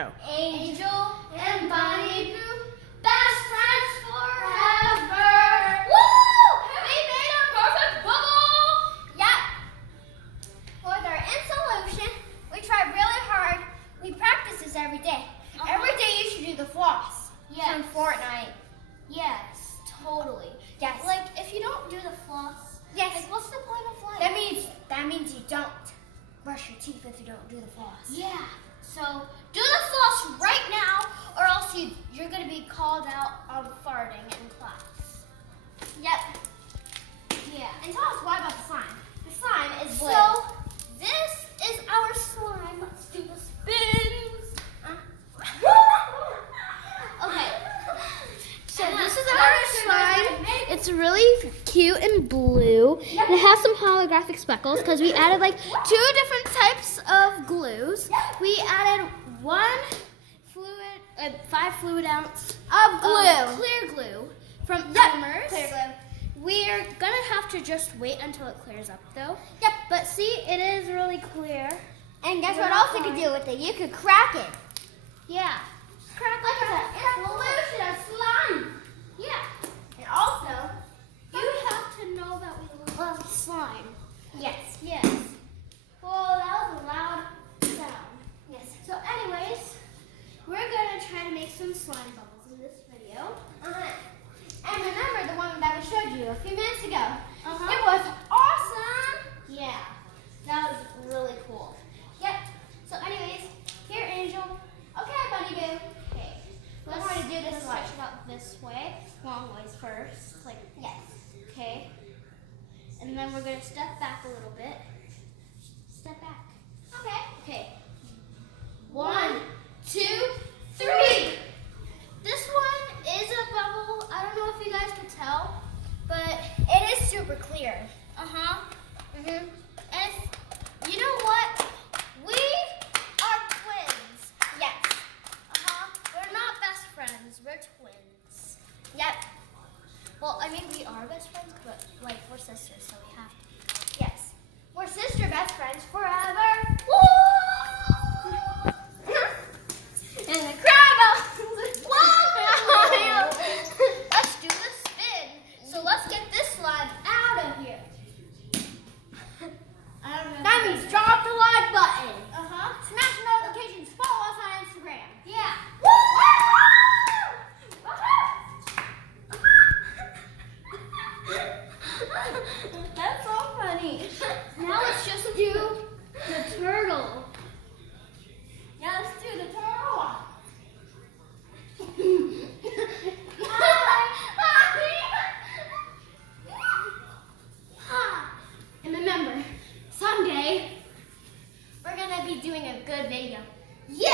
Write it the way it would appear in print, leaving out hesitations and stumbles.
Angel and BunnyBoo, best friends forever. Woo! We made a perfect bubble. Yep. For their in solution, we tried really hard. We practice this every day. Every day you should do the floss. Yes. From Fortnite. Yes, totally. Yes. Like, if you don't do the floss, Yes. like, what's the point of life? That means you don't brush your teeth if you don't do the floss. Yeah. So, do the floss right now, or else you're going to be called out on farting in class. Yep. Yeah. And tell us why about the slime. The slime is blue. So, this is our slime. Let's do the spins. Okay. So, this is our slime. It's really cute and blue. And it has some holographic speckles because we added like 2 different types of glues. We added 5 fluid ounce Of glue. clear glue from Yep, Elmer's. clear glue. We're gonna have to just wait until it clears up though. Yep. But see, it is really clear. And guess We're what not else you could fine. do with it? You could crack it. Yeah. Crack like an evolution of slime. Yeah. And also, You have to know that we love slime. yes. Yes. Well, that was a loud sound. Yes. So anyways, we're gonna try to make some slime bubbles in this video. And remember the one that we showed you a few minutes ago. Uh-huh. It was awesome. Yeah. That was really cool. Yep. So anyways, here Angel. Okay, BunnyBoo. Okay. We're going to do this let's way. switch it up this way. Long ways first. Like, Yes. okay. And then we're gonna step back a little bit. Step back. Okay. Okay. 1, 2, 3. This one is a bubble. I don't know if you guys can tell, but It is super clear. and you know what? We are twins. Yes. We're not best friends. We're twins. Yep. Well, I mean we are best friends, but like we're sisters, so we have to. Yes. We're sister best friends forever. Woo! And the crowd goes. Whoa! Let's do the spin. So let's get this slime out of here. I don't know. That means drop the like button. Smash Smash notifications. Follow us on Instagram. Yeah. That's so funny. Now let's just do the turtle. Yeah, let's do the turtle. And remember, someday we're gonna be doing a good video. Yeah.